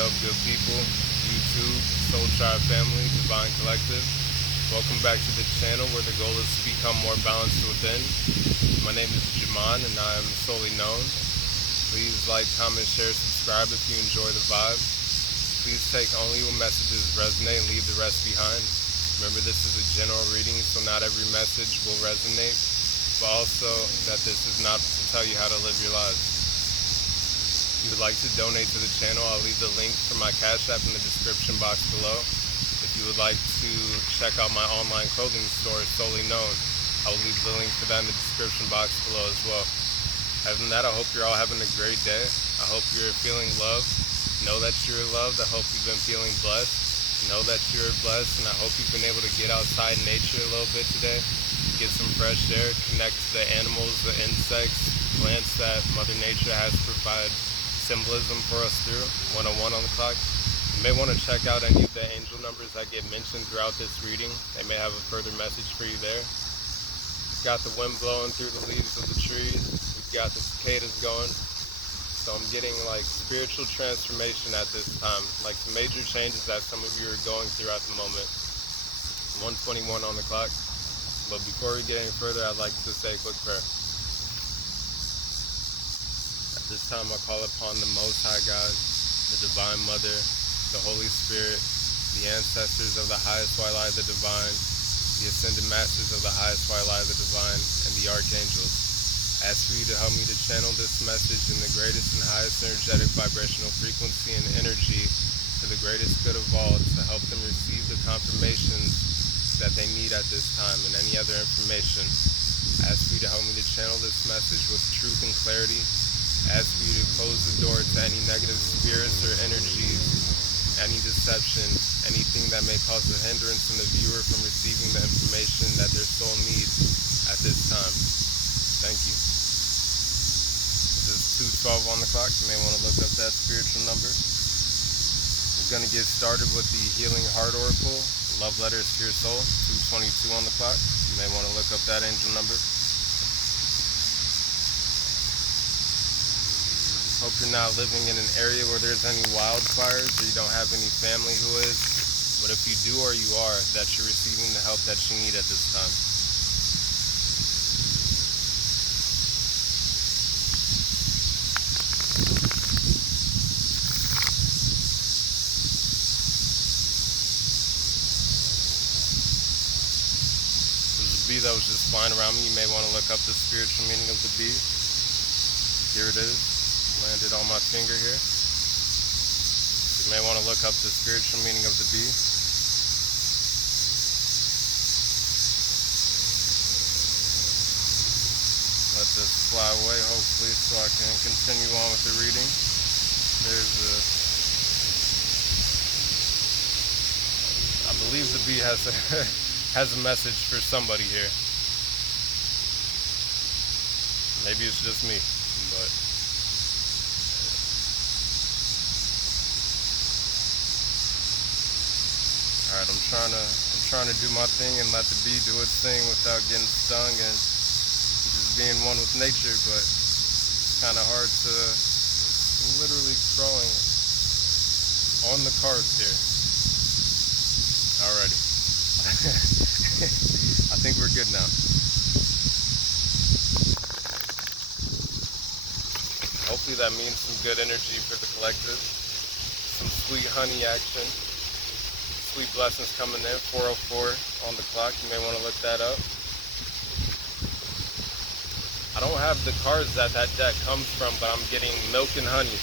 up, good people? YouTube, Soul Tribe family, Divine Collective. Welcome back to the channel where the goal is to become more balanced within. My name is Jaman and I am solely known. Please like, comment, share, subscribe if you enjoy the vibe. Please take only when messages resonate and leave the rest behind. Remember, this is a general reading, so not every message will resonate, but also that this is not to tell you how to live your lives. If you would like to donate to the channel, I'll leave the link for my Cash App in the description box below. If you would like to check out my online clothing store, Solely Known, I will leave the link for that in the description box below as well. Other than that, I hope you're all having a great day. I hope you're feeling loved. Know that you're loved. I hope you've been feeling blessed. Know that you're blessed, and I hope you've been able to get outside in nature a little bit today. Get some fresh air, connect to the animals, the insects, plants that Mother Nature has provided symbolism for us through 101 on the clock. You may want to check out any of the angel numbers that get mentioned throughout this reading. They may have a further message for you there. We've got the wind blowing through the leaves of the trees. We've got the cicadas going. So I'm getting like spiritual transformation at this time, like some major changes that some of you are going through at the moment. 121 on the clock. But before we get any further, I'd like to say a quick prayer. This time I call upon the Most High God, the Divine Mother, the Holy Spirit, the ancestors of the highest Wai'lai the Divine, the Ascended Masters of the highest Wai'lai the Divine, and the Archangels. I ask for you to help me to channel this message in the greatest and highest energetic vibrational frequency and energy for the greatest good of all, to help them receive the confirmations that they need at this time and any other information. I ask for you to help me to channel this message with truth and clarity. I ask for you to close the door to any negative spirits or energies, any deception, anything that may cause a hindrance in the viewer from receiving the information that their soul needs at this time. Thank you. This is 2:12 on the clock. You may want to look up that spiritual number. We're going to get started with the Healing Heart Oracle, Love Letters to Your Soul, 2:22 on the clock. You may want to look up that angel number. Hope you're not living in an area where there's any wildfires or you don't have any family who is. But if you do or you are, that you're receiving the help that you need at this time. There's a bee that was just flying around me. You may want to look up the spiritual meaning of the bee. Here it is. Landed on my finger here. You may want to look up the spiritual meaning of the bee. Let this fly away, hopefully, so I can continue on with the reading. I believe the bee has has a message for somebody here. Maybe it's just me, but alright, I'm trying to do my thing and let the bee do its thing without getting stung and just being one with nature, but it's kind of hard to, it's literally crawling on the cards here. Alrighty. I think we're good now. Hopefully that means some good energy for the collective, some sweet honey action. Sweet blessings coming in, 4:04 on the clock. You may want to look that up. I don't have the cards that deck comes from, but I'm getting milk and honey.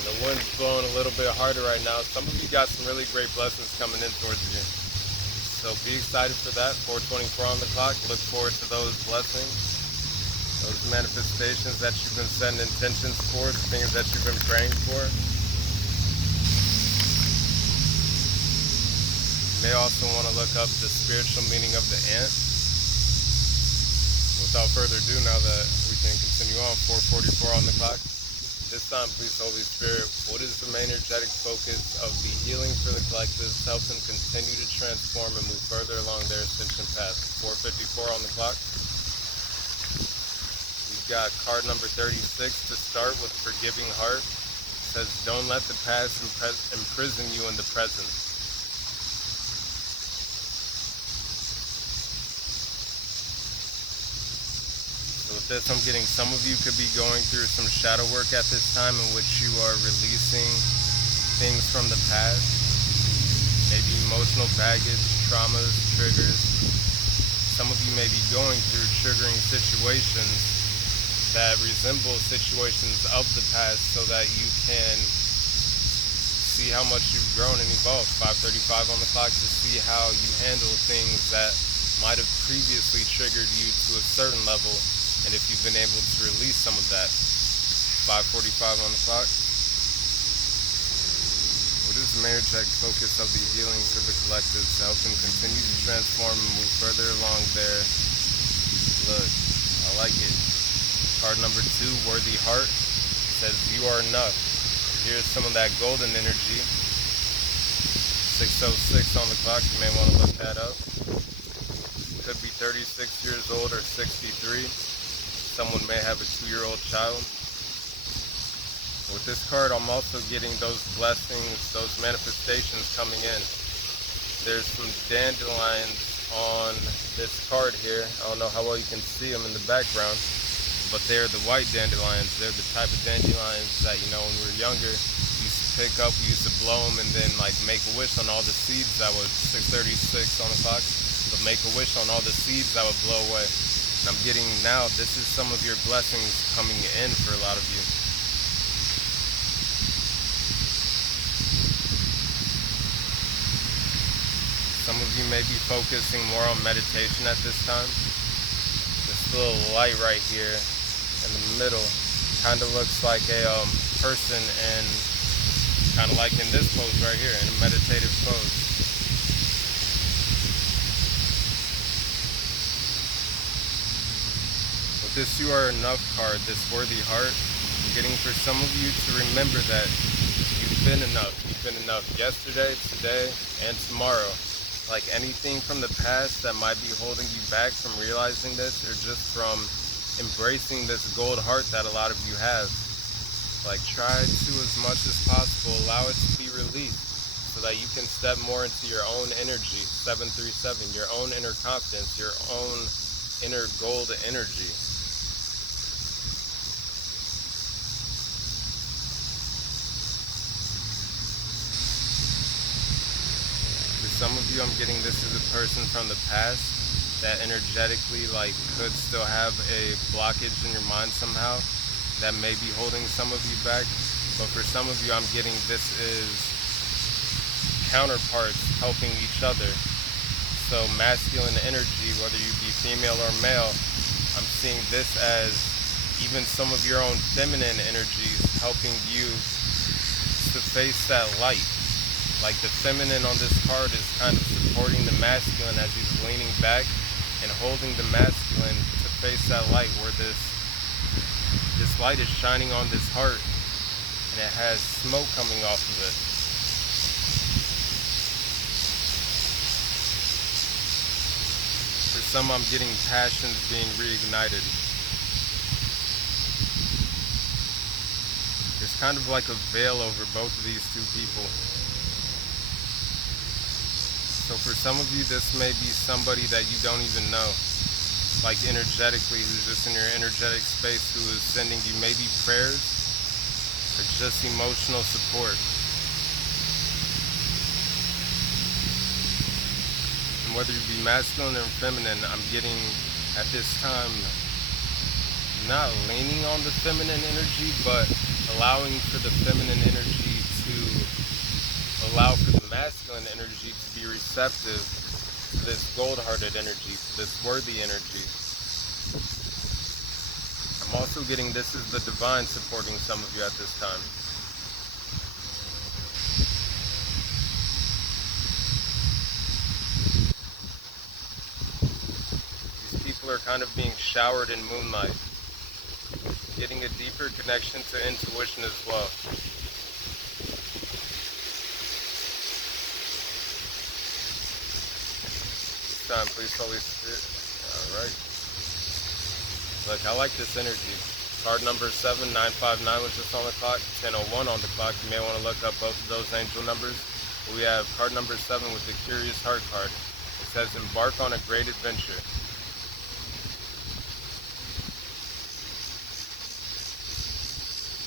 And the wind's blowing a little bit harder right now. Some of you got some really great blessings coming in towards you. So be excited for that. 4:24 on the clock. Look forward to those blessings, those manifestations that you've been setting intentions for, the things that you've been praying for. You may also want to look up the spiritual meaning of the ant. Without further ado, now that we can continue on, 4:44 on the clock. This time, please, Holy Spirit, what is the main energetic focus of the healing for the collective to help them continue to transform and move further along their ascension path? 4:54 on the clock. We've got card number 36 to start with Forgiving Heart. says, don't let the past imprison you in the present. So with this, I'm getting some of you could be going through some shadow work at this time in which you are releasing things from the past, maybe emotional baggage, traumas, triggers. Some of you may be going through triggering situations that resemble situations of the past so that you can see how much you've grown and evolved. 5:35 on the clock to see how you handle things that might have previously triggered you to a certain level, and if you've been able to release some of that. 5:45 on the clock. What is marriage at focus of the healing for the collective to help them continue to transform and move further along there? Look, I like it. Card number 2, Worthy Heart, says you are enough. Here's some of that golden energy. 6:06 on the clock, you may want to look that up. Could be 36 years old or 63. Someone may have a 2-year-old child. With this card, I'm also getting those blessings, those manifestations coming in. There's some dandelions on this card here. I don't know how well you can see them in the background, but they're the white dandelions. They're the type of dandelions that, you know, when we were younger, we used to pick up, we used to blow them and then like make a wish on all the seeds that would, 6:36 on the clock, but make a wish on all the seeds that would blow away. And I'm getting now, this is some of your blessings coming in for a lot of you. Some of you may be focusing more on meditation at this time. This little light right here in the middle kind of looks like a person, and kind of like in this pose right here, in a meditative pose. With this You Are Enough card, this Worthy Heart, I'm getting for some of you to remember that you've been enough. You've been enough yesterday, today, and tomorrow. Like anything from the past that might be holding you back from realizing this, or just from embracing this gold heart that a lot of you have. Like, try to, as much as possible, allow it to be released so that you can step more into your own energy. 737, your own inner confidence, your own inner gold energy. Some of you, I'm getting this is a person from the past that energetically like could still have a blockage in your mind somehow that may be holding some of you back. But for some of you, I'm getting this is counterparts helping each other. So masculine energy, whether you be female or male, I'm seeing this as even some of your own feminine energies helping you to face that light. Like the feminine on this card is kind of supporting the masculine as he's leaning back and holding the masculine to face that light, where this light is shining on this heart and it has smoke coming off of it. For some, I'm getting passions being reignited. There's kind of like a veil over both of these two people. So for some of you, this may be somebody that you don't even know, like energetically, who's just in your energetic space, who is sending you maybe prayers or just emotional support. And whether you be masculine or feminine, I'm getting at this time not leaning on the feminine energy, but allowing for the feminine energy to allow for the masculine energy to be receptive to this gold-hearted energy, to this worthy energy. I'm also getting this is the divine supporting some of you at this time. These people are kind of being showered in moonlight, getting a deeper connection to intuition as well. Time, please, Holy Spirit. All right. Look, I like this energy. Card number 7959 was just on the clock, 1001 on the clock. You may want to look up both of those angel numbers. We have card number 7 with the Curious Heart card. It says, embark on a great adventure.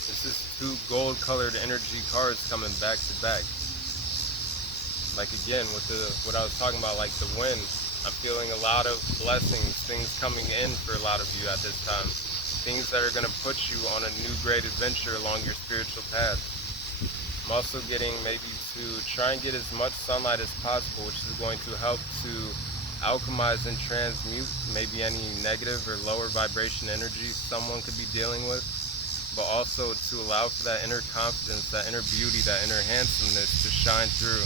This is 2 gold-colored energy cards coming back to back. Like again, with what I was talking about, like the wind, I'm feeling a lot of blessings, things coming in for a lot of you at this time. Things that are going to put you on a new great adventure along your spiritual path. I'm also getting maybe to try and get as much sunlight as possible, which is going to help to alchemize and transmute maybe any negative or lower vibration energy someone could be dealing with, but also to allow for that inner confidence, that inner beauty, that inner handsomeness to shine through.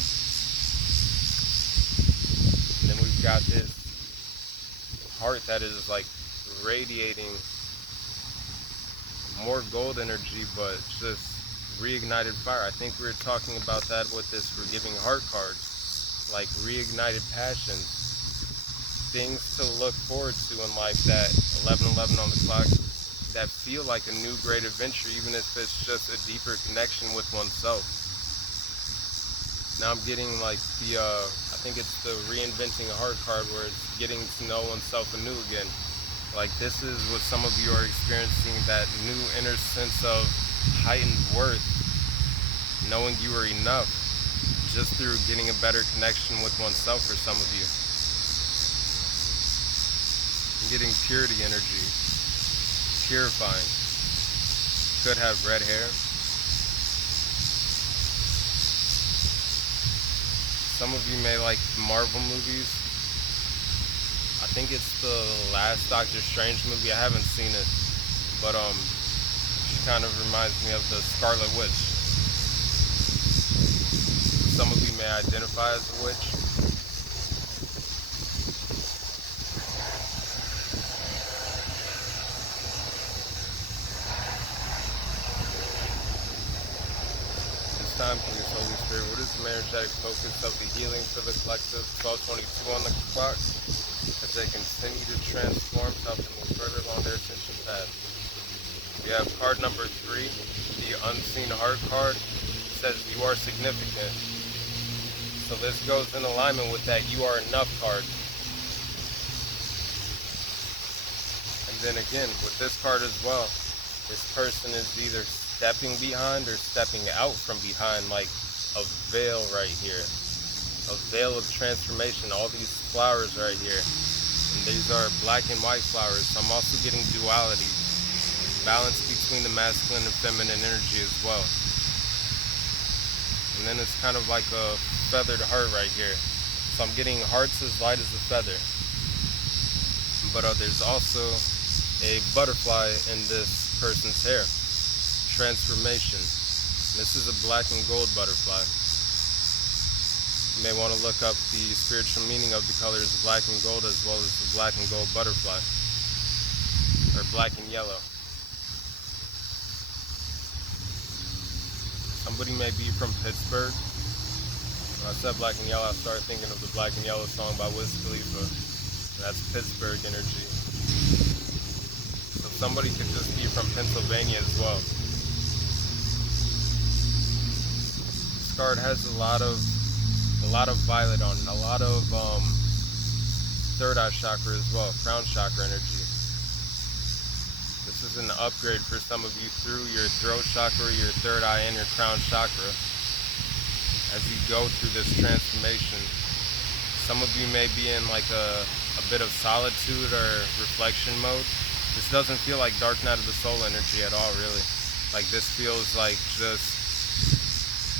And then we've got this heart that is like radiating more gold energy, but just reignited fire. I think we were talking about that with this forgiving heart card, like reignited passions, things to look forward to in life, that 1111 on the clock, that feel like a new great adventure, even if it's just a deeper connection with oneself. Now I'm getting like the I think it's the reinventing a heart card, where it's getting to know oneself anew again. Like this is what some of you are experiencing, that new inner sense of heightened worth, knowing you are enough, just through getting a better connection with oneself for some of you. Getting purity energy, purifying. Could have red hair. Some of you may like Marvel movies. I think it's the last Doctor Strange movie. I haven't seen it, but she kind of reminds me of the Scarlet Witch. Some of you may identify as a witch. This time, please, Holy Spirit, what is the energetic focus of the healing for the collective? 1222 on the clock, as they continue to transform, to help them move further along their ascension path. We have card number 3, the Unseen Heart card. It says you are significant. So this goes in alignment with that you are enough card. And then again, with this card as well, this person is either stepping behind or stepping out from behind, like a veil right here. A veil of transformation. All these flowers right here. And these are black and white flowers. So I'm also getting duality. Balance between the masculine and feminine energy as well. And then it's kind of like a feathered heart right here. So I'm getting hearts as light as a feather. But there's also a butterfly in this person's hair. Transformation. This is a black and gold butterfly. You may want to look up the spiritual meaning of the colors black and gold, as well as the black and gold butterfly, or black and yellow. Somebody may be from Pittsburgh. When I said black and yellow, I started thinking of the Black and Yellow song by Wiz Khalifa. That's Pittsburgh energy. So somebody could just be from Pennsylvania as well. This card has a lot of violet on it, a lot of third eye chakra as well, crown chakra energy. This is an upgrade for some of you through your throat chakra, your third eye, and your crown chakra. As you go through this transformation, some of you may be in like a bit of solitude or reflection mode. This doesn't feel like dark night of the soul energy at all, really. Like this feels like just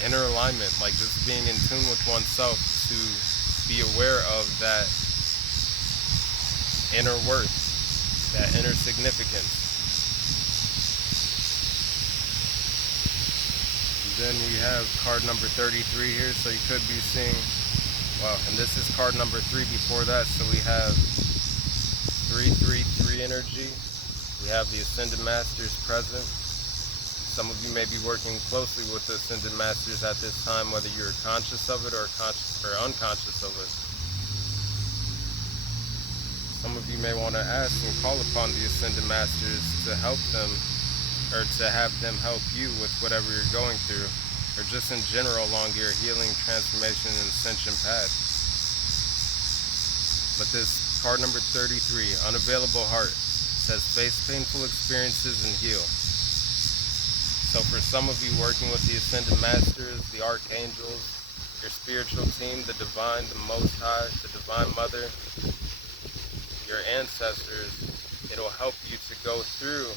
inner alignment, like just being in tune with oneself, to be aware of that inner worth, that inner significance. And then we have card number 33 here, so you could be seeing, wow, and this is card number 3 before that, so we have 333 energy. We have the Ascended Masters present. Some of you may be working closely with the Ascended Masters at this time, whether you're conscious of it or unconscious of it. Some of you may want to ask and call upon the Ascended Masters to help them or to have them help you with whatever you're going through, or just in general along your healing, transformation, and ascension path. But this card number 33, Unavailable Heart, says face painful experiences and heal. So for some of you working with the Ascended Masters, the Archangels, your spiritual team, the Divine, the Most High, the Divine Mother, your ancestors, it'll help you to go through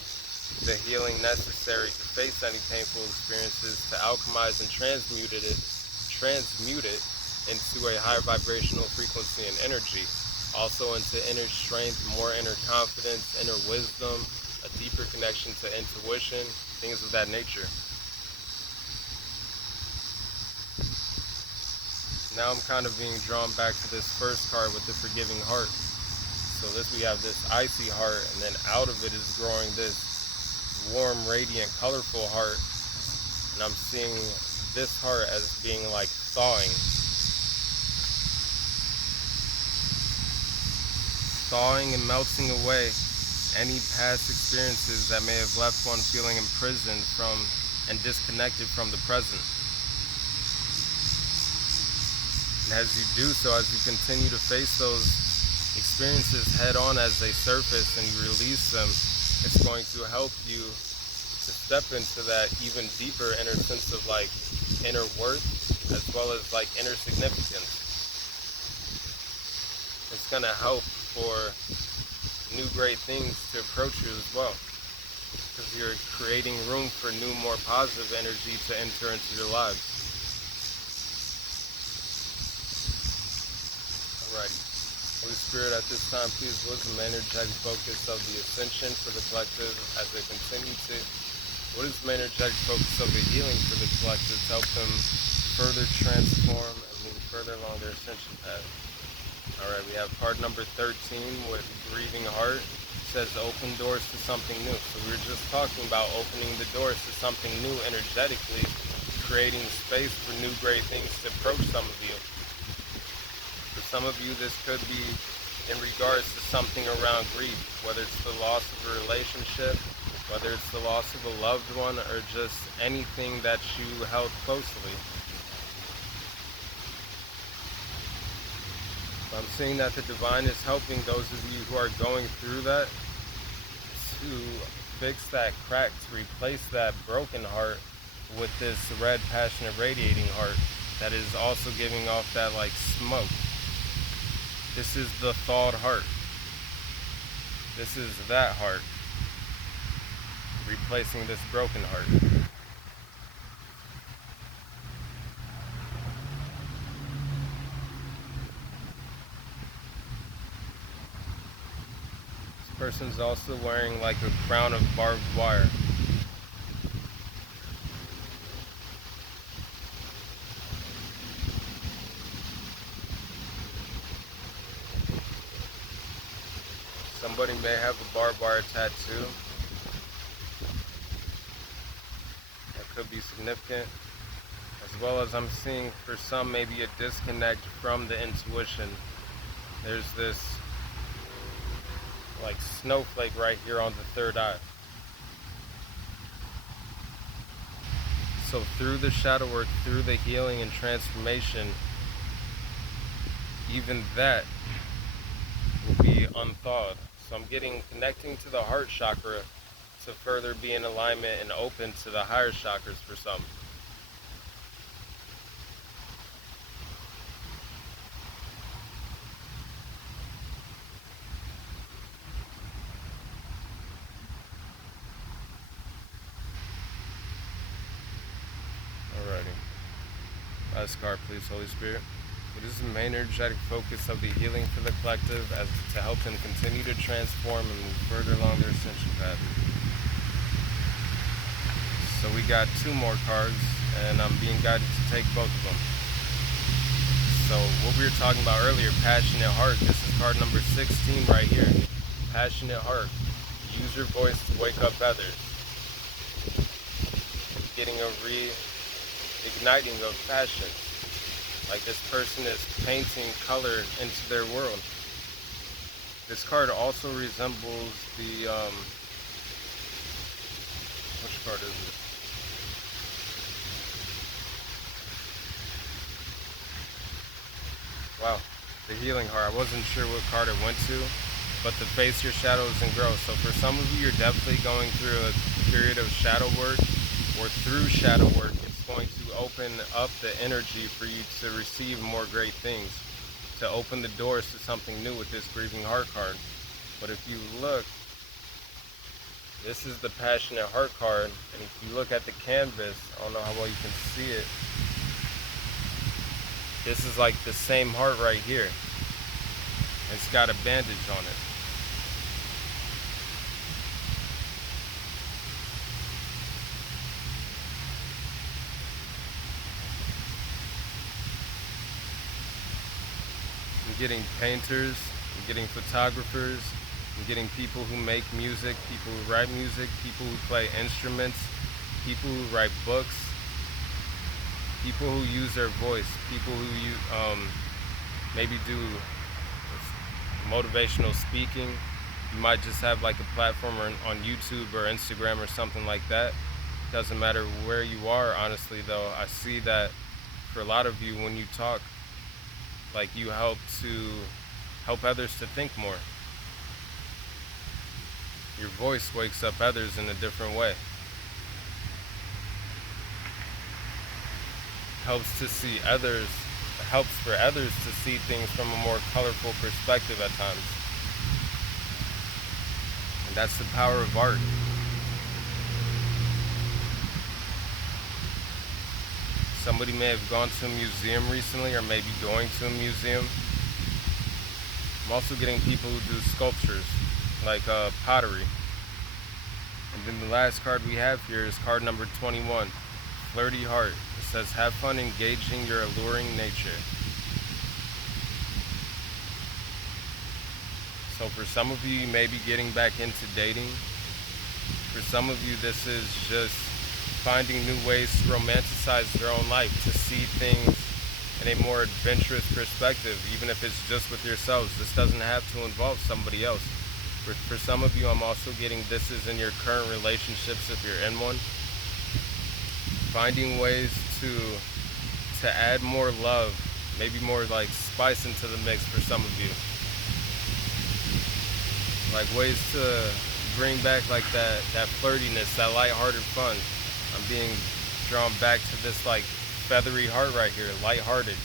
the healing necessary to face any painful experiences, to alchemize and transmute it into a higher vibrational frequency and energy. Also into inner strength, more inner confidence, inner wisdom, a deeper connection to intuition, things of that nature. Now I'm kind of being drawn back to this first card with the Forgiving Heart. So we have this icy heart, and then out of it is growing this warm, radiant, colorful heart. And I'm seeing this heart as being like thawing and melting away any past experiences that may have left one feeling imprisoned from and disconnected from the present. And as you do so, as you continue to face those experiences head on as they surface and you release them, it's going to help you to step into that even deeper inner sense of like inner worth, as well as like inner significance. It's going to help for new great things to approach you as well, because you're creating room for new, more positive energy to enter into your lives. Alrighty. Holy Spirit, at this time, please wisdom and energetic focus of the ascension for the collective as they continue to. What is the energetic focus of the healing for the collective to help them further transform and move further along their ascension path? Alright, we have card number 13 with Grieving Heart. It says open doors to something new. So we were just talking about opening the doors to something new energetically, creating space for new great things to approach some of you. For some of you, this could be in regards to something around grief, whether it's the loss of a relationship, whether it's the loss of a loved one, or just anything that you held closely. I'm seeing that the Divine is helping those of you who are going through that to fix that crack, to replace that broken heart with this red, passionate, radiating heart that is also giving off that like smoke. This is the thawed heart. This is that heart, replacing this broken heart. This person's also wearing like a crown of barbed wire. Somebody may have a barbed wire tattoo. That could be significant. As well as I'm seeing for some maybe a disconnect from the intuition. There's this like snowflake right here on the third eye. So through the shadow work, through the healing and transformation, even that will be unthawed. So I'm connecting to the heart chakra to further be in alignment and open to the higher chakras for some. Alrighty. Last card, please, Holy Spirit. What is the main energetic focus of the healing for the collective as to help them continue to transform and move further along their ascension path? So we got two more cards, and I'm being guided to take both of them. So what we were talking about earlier, passionate heart, this is card number 16 right here. Passionate heart. Use your voice to wake up others. Getting a reigniting of passion. Like this person is painting color into their world. This card also resembles the, card is it? Wow, the healing heart. I wasn't sure what card it went to, but the face your shadows and grow. So for some of you, you're definitely going through a period of shadow work, or through shadow work, it's going to open up the energy for you to receive more great things, to open the doors to something new with this grieving heart card. But if you look, this is the passionate heart card, and if you look at the canvas, I don't know how well you can see it, this is like the same heart right here. It's got a bandage on it. I'm getting painters, I'm getting photographers, I'm getting people who make music, people who write music, people who play instruments, people who write books, people who use their voice, people who maybe do motivational speaking. You might just have like a platform on YouTube or Instagram or something like that. Doesn't matter where you are, honestly though. I see that for a lot of you, when you talk, like you help others to think more. Your voice wakes up others in a different way. Helps for others to see things from a more colorful perspective at times. And that's the power of art. Somebody may have gone to a museum recently, or maybe going to a museum. I'm also getting people who do sculptures, like pottery. And then the last card we have here is card number 21, Flirty Heart. It says, have fun engaging your alluring nature. So for some of you, you may be getting back into dating. For some of you, this is just finding new ways to romanticize their own life, to see things in a more adventurous perspective, even if it's just with yourselves. This doesn't have to involve somebody else. For some of you, I'm also getting this is in your current relationships if you're in one. Finding ways to add more love, maybe more like spice into the mix for some of you. Like ways to bring back like that flirtiness, that lighthearted fun. I'm being drawn back to this like feathery heart right here, lighthearted.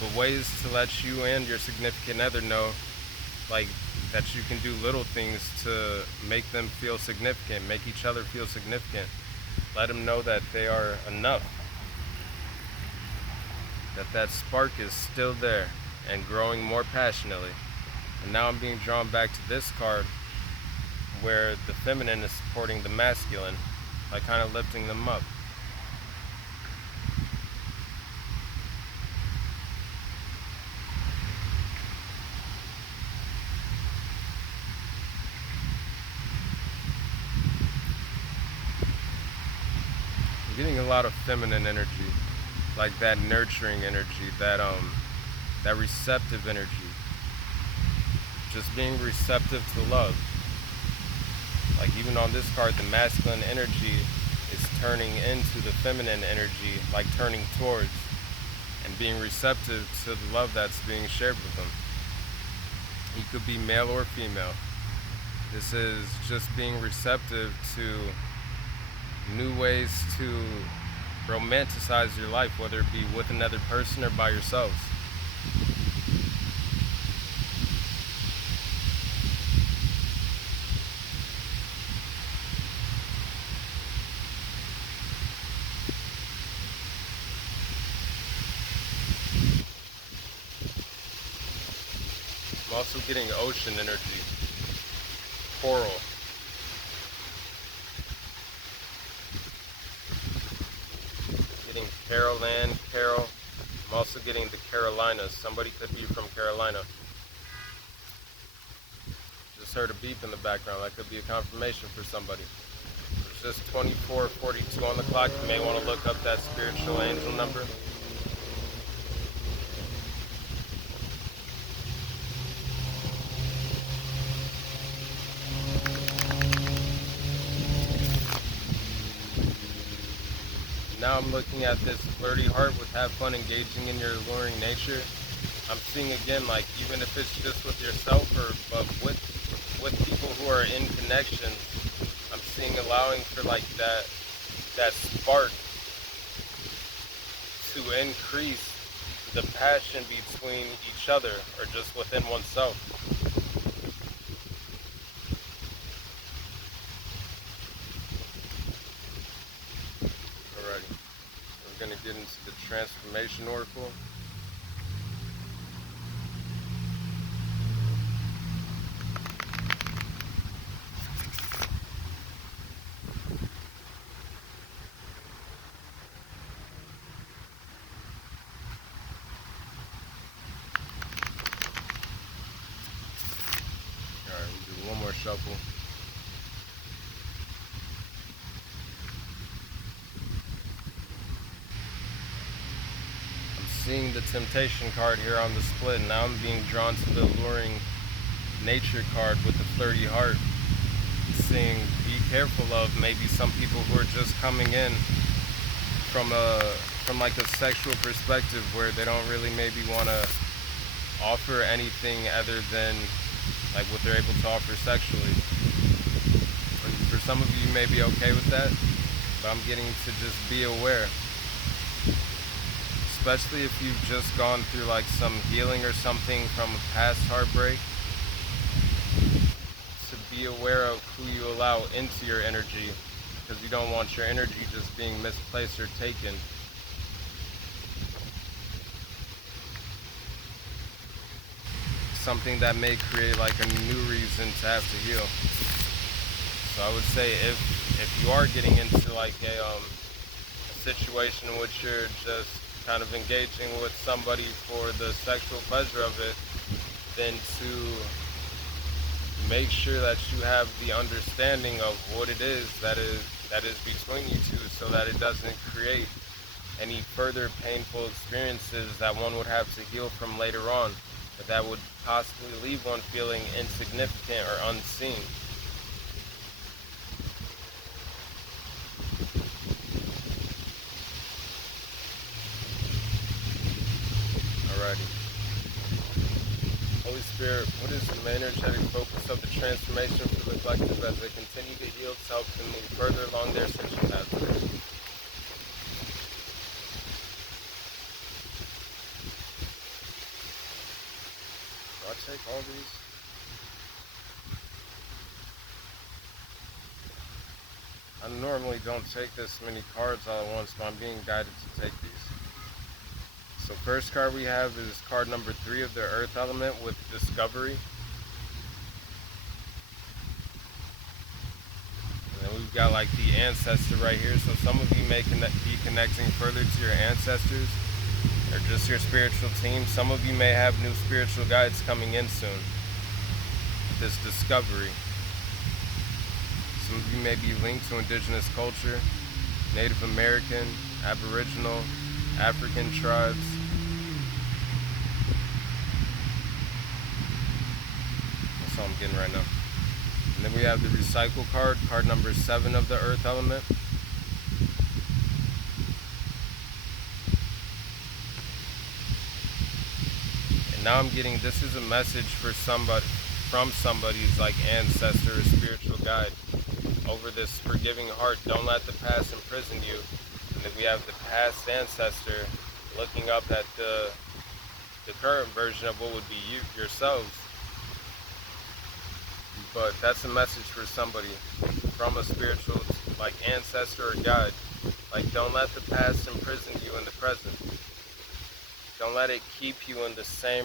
But ways to let you and your significant other know like that you can do little things to make them feel significant, make each other feel significant. Let them know that they are enough, that spark is still there and growing more passionately. And now I'm being drawn back to this card where the feminine is supporting the masculine, like kind of lifting them up. I'm getting a lot of feminine energy, like that nurturing energy, that receptive energy. Just being receptive to love. Like even on this card, the masculine energy is turning into the feminine energy, like turning towards and being receptive to the love that's being shared with them. You could be male or female. This is just being receptive to new ways to romanticize your life, whether it be with another person or by yourselves. I'm also getting ocean energy, coral. Getting Carol. I'm also getting the Carolinas. Somebody could be from Carolina. Just heard a beep in the background. That could be a confirmation for somebody. It's just 24:42 on the clock. You may want to look up that spiritual angel number. Now I'm looking at this flirty heart with have fun engaging in your alluring nature. I'm seeing again, like, even if it's just with yourself or but with people who are in connections, I'm seeing allowing for like that spark to increase the passion between each other or just within oneself. Alrighty, we're gonna get into the transformation oracle. Alright, we'll do one more shuffle. Seeing the temptation card here on the split, and now I'm being drawn to the alluring nature card with the flirty heart. Seeing, be careful of maybe some people who are just coming in from like a sexual perspective where they don't really maybe want to offer anything other than like what they're able to offer sexually. And for some of you, you may be okay with that, but I'm getting to just be aware. Especially if you've just gone through like some healing or something from a past heartbreak, to be aware of who you allow into your energy, because you don't want your energy just being misplaced or taken. Something that may create like a new reason to have to heal. So I would say if you are getting into like a situation in which you're just kind of engaging with somebody for the sexual pleasure of it, then to make sure that you have the understanding of what it is that is between you two, so that it doesn't create any further painful experiences that one would have to heal from later on, but that would possibly leave one feeling insignificant or unseen. Alrighty. Holy Spirit, what is the main energetic focus of the transformation for the collective as they continue to heal to help them move further along their ascension path? Do I take all these? I normally don't take this many cards all at once, but I'm being guided to take these. So first card we have is card number 3 of the Earth element with Discovery. And then we've got like the Ancestor right here. So some of you may be connecting further to your ancestors or just your spiritual team. Some of you may have new spiritual guides coming in soon. This Discovery. Some of you may be linked to indigenous culture, Native American, Aboriginal, African tribes. That's all I'm getting right now. And then we have the Recycle card, card number 7 of the Earth element. And now I'm getting, this is a message for somebody, from somebody's like ancestor or spiritual guide over this forgiving heart. Don't let the past imprison you. And then we have the past ancestor looking up at the current version of what would be you yourselves. But that's a message for somebody from a spiritual like ancestor or guide. Like, don't let the past imprison you in the present. Don't let it keep you in the same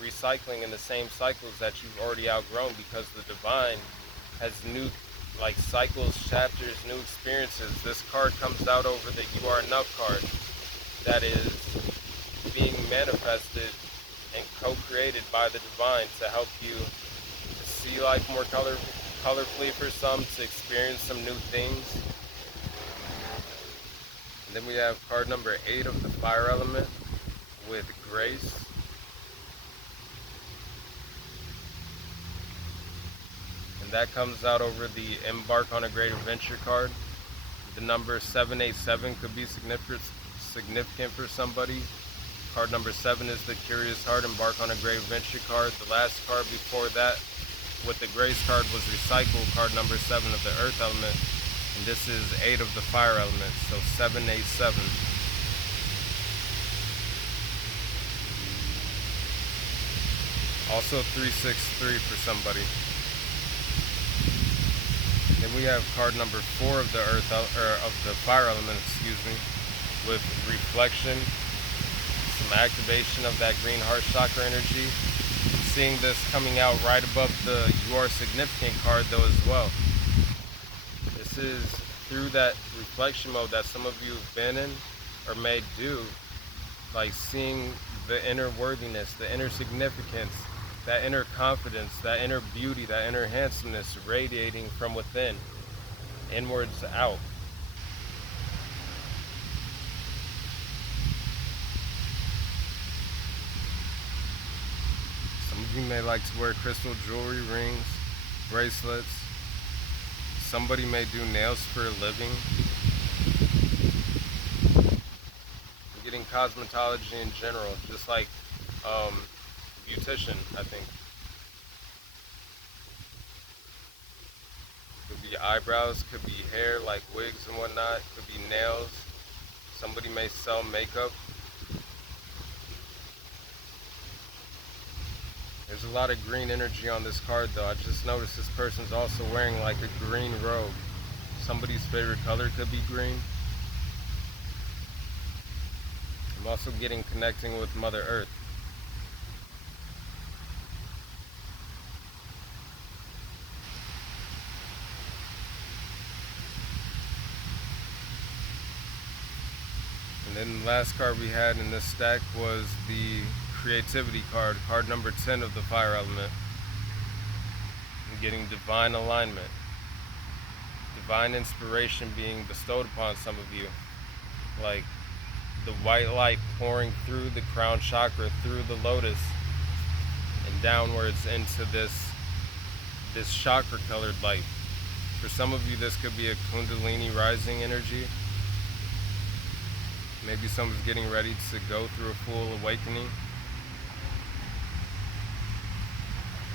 recycling in the same cycles that you've already outgrown, because the divine has new like cycles, chapters, new experiences. This card comes out over the You Are Enough card that is being manifested and co-created by the divine to help you see life more colorfully for some, to experience some new things. And then we have card number 8 of the Fire element with Grace. And that comes out over the Embark on a Great Adventure card. The number 787 could be significant for somebody. Card number 7 is the Curious Heart, Embark on a Great Adventure card. The last card before that with the Grace card was Recycle, card number 7 of the Earth element. And this is 8 of the Fire element, so 787. Also 363 for somebody. Then we have card number 4 of the Earth, or of the Fire element, excuse me, with Reflection, some activation of that green heart chakra energy. Seeing this coming out right above the You Are Significant card though as well. This is through that reflection mode that some of you have been in or may do, like seeing the inner worthiness, the inner significance, that inner confidence, that inner beauty, that inner handsomeness radiating from within, inwards out. Some of you may like to wear crystal jewelry, rings, bracelets. Somebody may do nails for a living. I'm getting cosmetology in general, just like beautician, I think. Could be eyebrows, could be hair, like wigs and whatnot, could be nails. Somebody may sell makeup. There's a lot of green energy on this card though. I just noticed this person's also wearing like a green robe. Somebody's favorite color could be green. I'm also getting connecting with Mother Earth. And then the last card we had in this stack was the Creativity card, card number 10 of the Fire element. I'm getting divine alignment, divine inspiration being bestowed upon some of you, like the white light pouring through the crown chakra, through the lotus, and downwards into this chakra colored light. For some of you, this could be a Kundalini rising energy. Maybe someone's getting ready to go through a full awakening.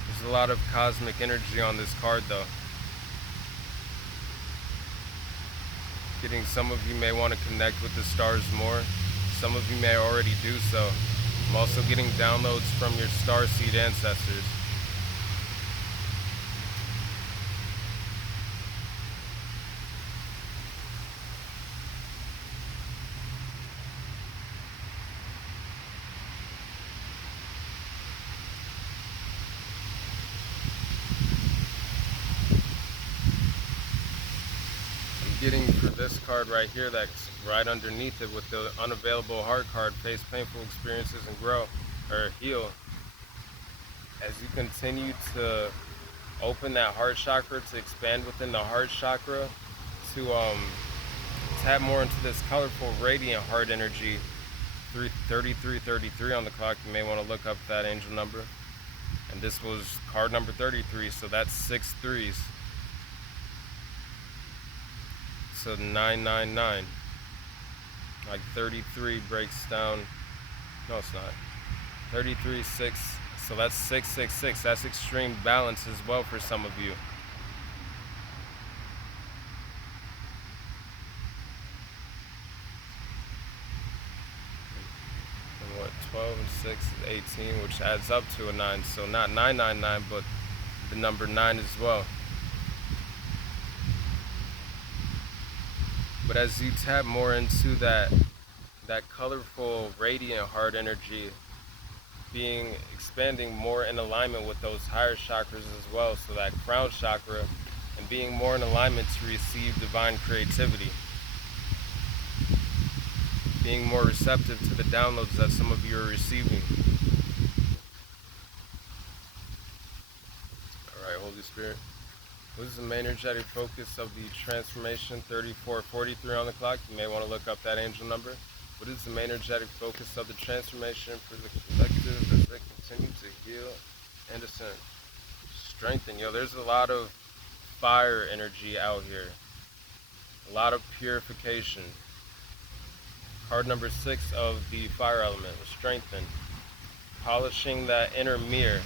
There's a lot of cosmic energy on this card though. Some of you may want to connect with the stars more. Some of you may already do so. I'm also getting downloads from your starseed ancestors. Getting for this card right here that's right underneath it with the unavailable heart card, face painful experiences and grow or heal. As you continue to open that heart chakra, to expand within the heart chakra, to tap more into this colorful radiant heart energy. 3333 on the clock. You may want to look up that angel number, and this was card number 33, so that's 6 threes. So 999, like 33 breaks down, no it's not, 33, 6, so that's 666, that's extreme balance as well for some of you. And what, 12 and 6 is 18, which adds up to a 9, so not 999, but the number 9 as well. But as you tap more into that colorful, radiant heart energy, expanding more in alignment with those higher chakras as well, so that crown chakra, and being more in alignment to receive divine creativity. Being more receptive to the downloads that some of you are receiving. Alright, Holy Spirit. What is the main energetic focus of the transformation? 3443 on the clock. You may want to look up that angel number. What is the main energetic focus of the transformation for the collective as they continue to heal and ascend? Strengthen. Yo, there's a lot of fire energy out here. a lot of purification. Card number 6 of the fire element was strengthen, polishing that inner mirror,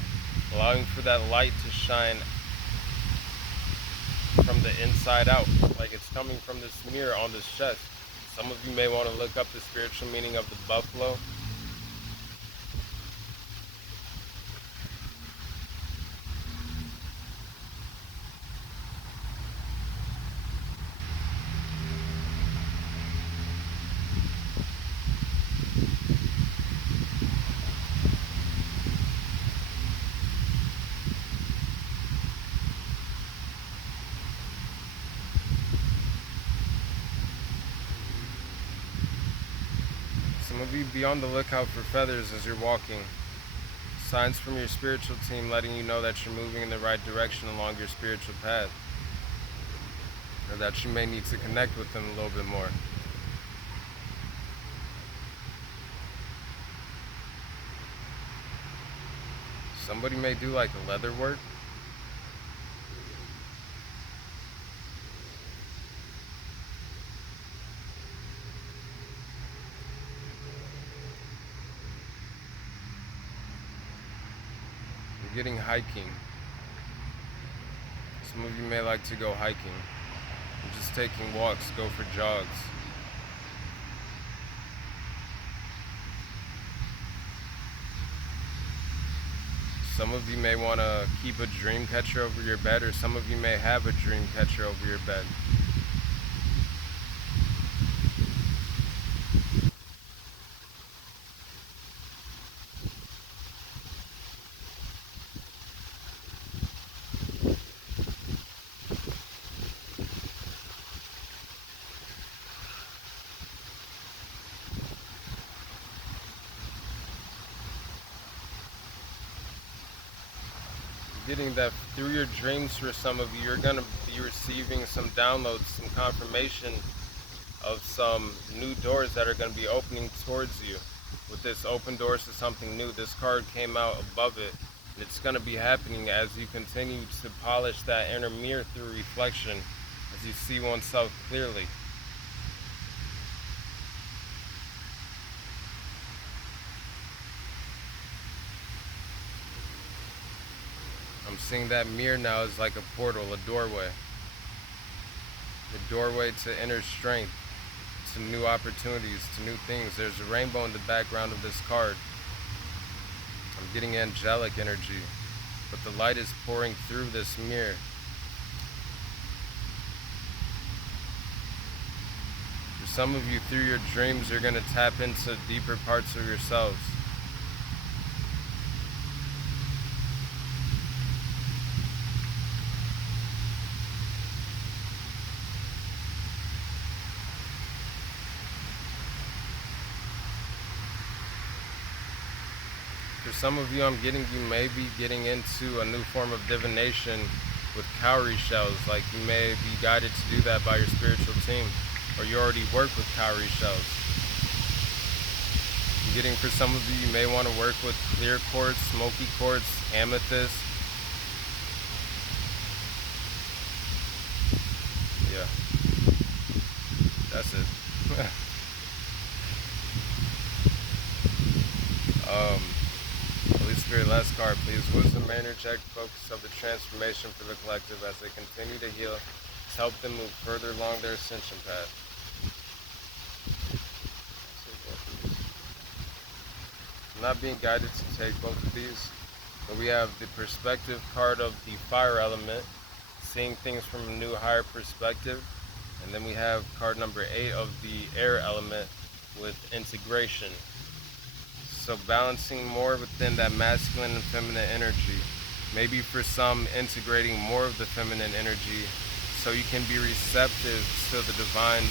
allowing for that light to shine from the inside out, like it's coming from this mirror on this chest. Some of you may want to look up the spiritual meaning of the buffalo. Some of you be on the lookout for feathers as you're walking. Signs from your spiritual team letting you know that you're moving in the right direction along your spiritual path. Or that you may need to connect with them a little bit more. Somebody may do like a leather work. You're getting hiking. Some of you may like to go hiking. You're just taking walks, go for jogs. Some of you may want to keep a dream catcher over your bed, or some of you may have a dream catcher over your bed. Getting that through your dreams for some of you, you're going to be receiving some downloads, some confirmation of some new doors that are going to be opening towards you. With this open doors to something new, this card came out above it, and it's going to be happening as you continue to polish that inner mirror through reflection, as you see oneself clearly. I'm seeing that mirror now as like a portal, a doorway. The doorway to inner strength, to new opportunities, to new things. There's a rainbow in the background of this card. I'm getting angelic energy, but the light is pouring through this mirror. For some of you, through your dreams, you're going to tap into deeper parts of yourselves. For some of you, you may be getting into a new form of divination with cowrie shells. Like you may be guided to do that by your spiritual team, or you already work with cowrie shells. For some of you, you may want to work with clear quartz, smoky quartz, amethyst. Yeah, that's it. Holy Spirit, last card, please. Wisdom, energetic focus of the transformation for the collective as they continue to heal. To help them move further along their ascension path. I'm not being guided to take both of these, but we have the perspective card of the fire element, seeing things from a new, higher perspective. And then we have card number 8 of the air element with integration. So balancing more within that masculine and feminine energy. Maybe for some, integrating more of the feminine energy so you can be receptive to the divine's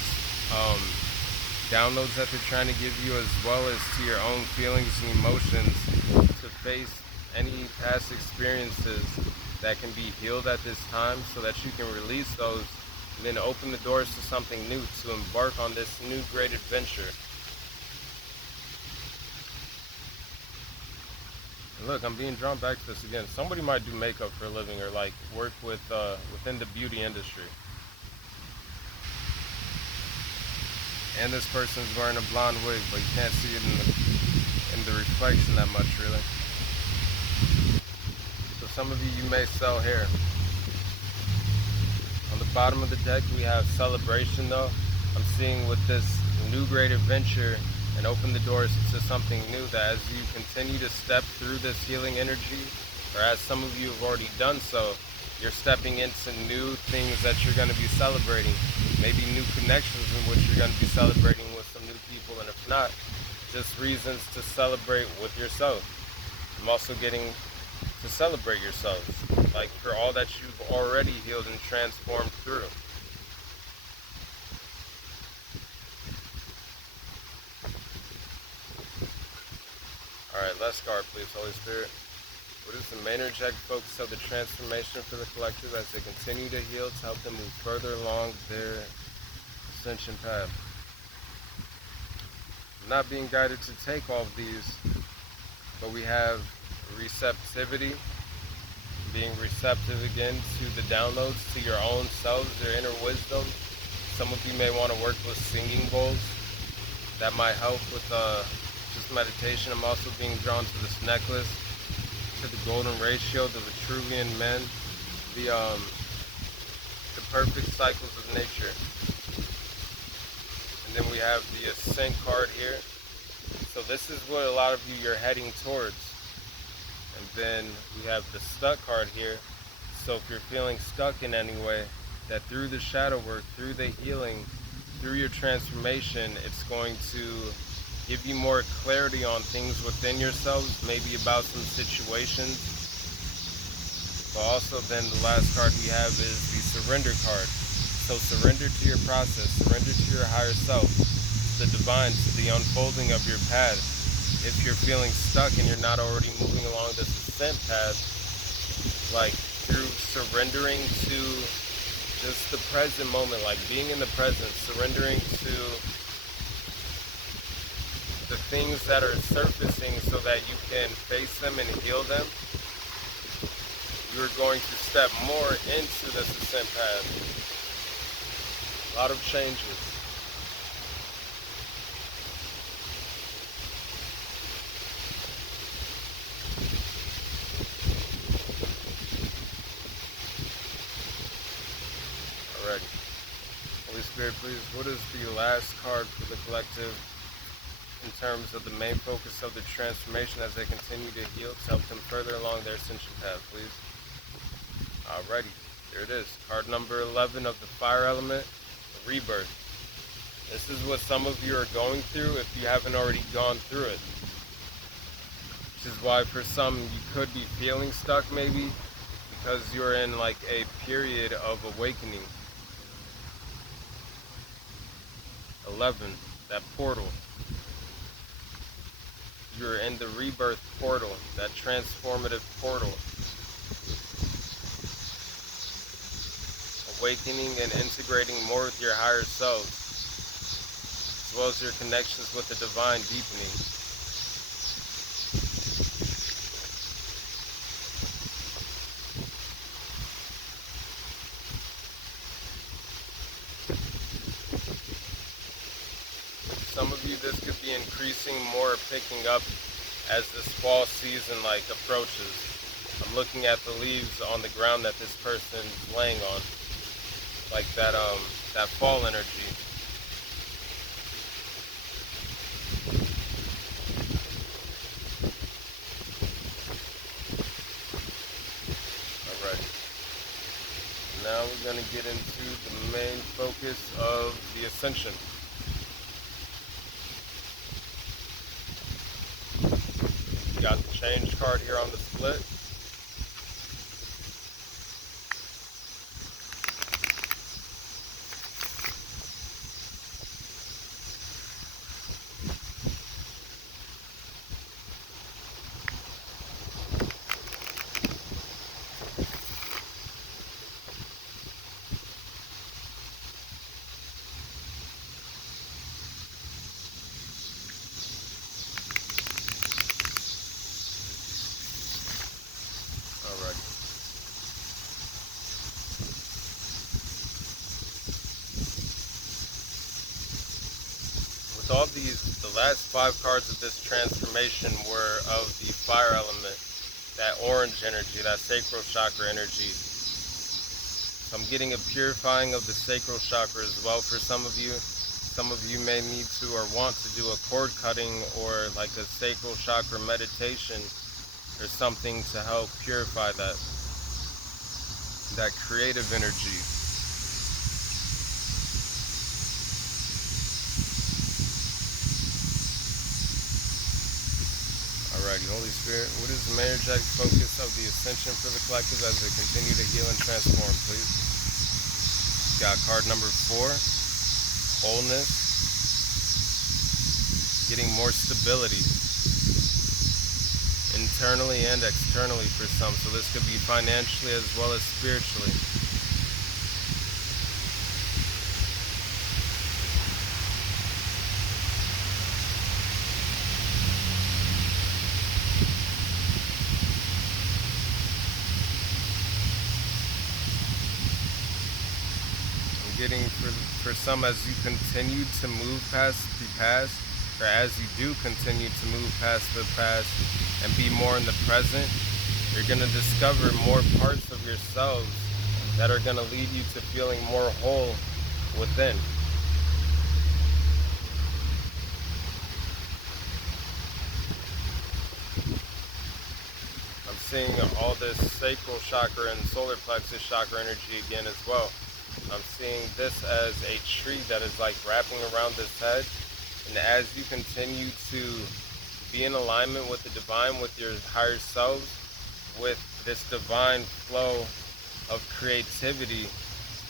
downloads that they're trying to give you, as well as to your own feelings and emotions, to face any past experiences that can be healed at this time so that you can release those and then open the doors to something new, to embark on this new great adventure. And look, I'm being drawn back to this again. Somebody might do makeup for a living, or like work with within the beauty industry. And this person's wearing a blonde wig, but you can't see it in the reflection that much, really. So some of you may sell hair. On the bottom of the deck, we have celebration, though. I'm seeing with this new great adventure and open the doors to something new, that as you continue to step through this healing energy, or as some of you have already done so, you're stepping into new things that you're going to be celebrating. Maybe new connections in which you're going to be celebrating with some new people, and if not, just reasons to celebrate with yourself. I'm also getting to celebrate yourselves, like for all that you've already healed and transformed through. Alright, last card please, Holy Spirit. What is the main energetic focus of the transformation for the collective as they continue to heal to help them move further along their ascension path? I'm not being guided to take all of these, but we have receptivity, being receptive again to the downloads, to your own selves, your inner wisdom. Some of you may want to work with singing bowls. That might help with just meditation. I'm also being drawn to this necklace, to the golden ratio, the Vitruvian men, the perfect cycles of nature. And then we have the Ascent card here. So this is what a lot of you you're heading towards. And then we have the Stuck card here. So if you're feeling stuck in any way, that through the shadow work, through the healing, through your transformation, it's going to give you more clarity on things within yourselves, maybe about some situations. But also then the last card we have is the Surrender card. So surrender to your process, surrender to your higher self, to the divine, to the unfolding of your path. If you're feeling stuck and you're not already moving along this ascent path, like through surrendering to just the present moment, like being in the present, surrendering to the things that are surfacing so that you can face them and heal them, you're going to step more into this ascent path. A lot of changes. Alrighty. Holy Spirit, please, what is the last card for the collective in terms of the main focus of the transformation as they continue to heal to help them further along their ascension path, please? Alrighty, here it is. Card number 11 of the fire element, the Rebirth. This is what some of you are going through if you haven't already gone through it. Which is why for some you could be feeling stuck maybe, because you're in like a period of awakening. 11, that portal. You're in the rebirth portal, that transformative portal. Awakening and integrating more with your higher selves, as well as your connections with the divine deepening. Some of you, this could be increasing more, picking up as this fall season like approaches. I'm looking at the leaves on the ground that this person's laying on, like that fall energy. Alright. Now we're going to get into the main focus of the ascension. Got the change card here on the split. So of these, the last 5 cards of this transformation were of the fire element, that orange energy, that sacral chakra energy. So I'm getting a purifying of the sacral chakra as well for some of you. Some of you may need to or want to do a cord cutting or like a sacral chakra meditation or something to help purify that creative energy. Alrighty, Holy Spirit, what is the energetic focus of the ascension for the collective as they continue to heal and transform, please? Got card number 4, wholeness, getting more stability, internally and externally for some, so this could be financially as well as spiritually. Getting for some, as you continue to move past the past, or as you do continue to move past the past and be more in the present, you're going to discover more parts of yourselves that are going to lead you to feeling more whole within. I'm seeing all this sacral chakra and solar plexus chakra energy again as well. I'm seeing this as a tree that is like wrapping around this head, and as you continue to be in alignment with the divine, with your higher selves, with this divine flow of creativity,